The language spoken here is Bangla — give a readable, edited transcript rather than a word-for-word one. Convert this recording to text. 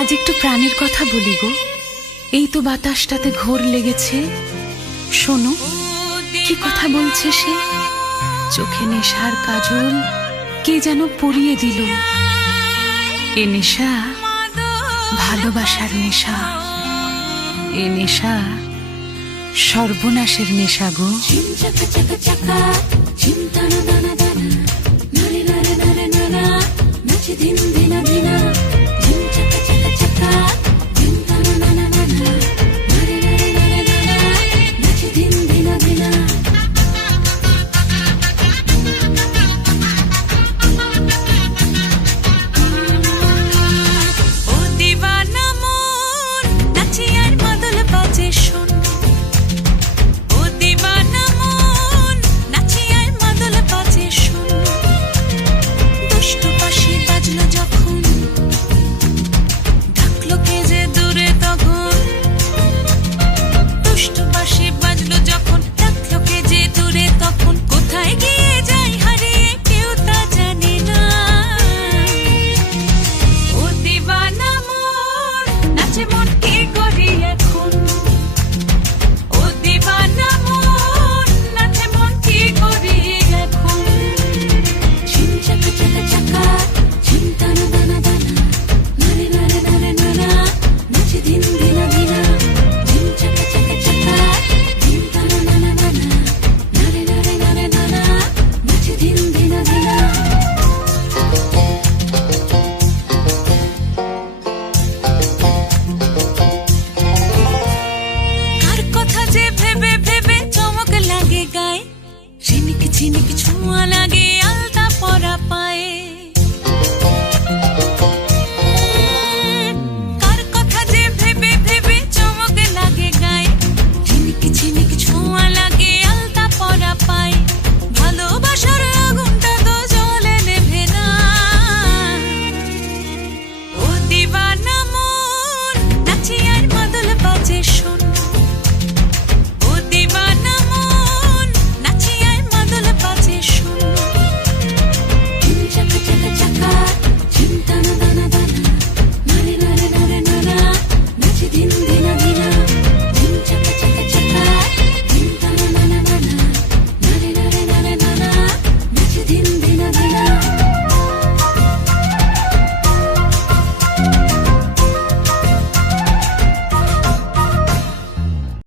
আজ একটু প্রাণের কথা বলি গো। এই তো বাতাসটাতে ঘোর লেগেছে, শোনো কি কথা বলছে সে। চোখে নেশার কাজল কে যেন পরিয়ে দিল। এ নেশা ভালোবাসার নেশা, এ নেশা সর্বনাশের নেশা গো। চিন্তা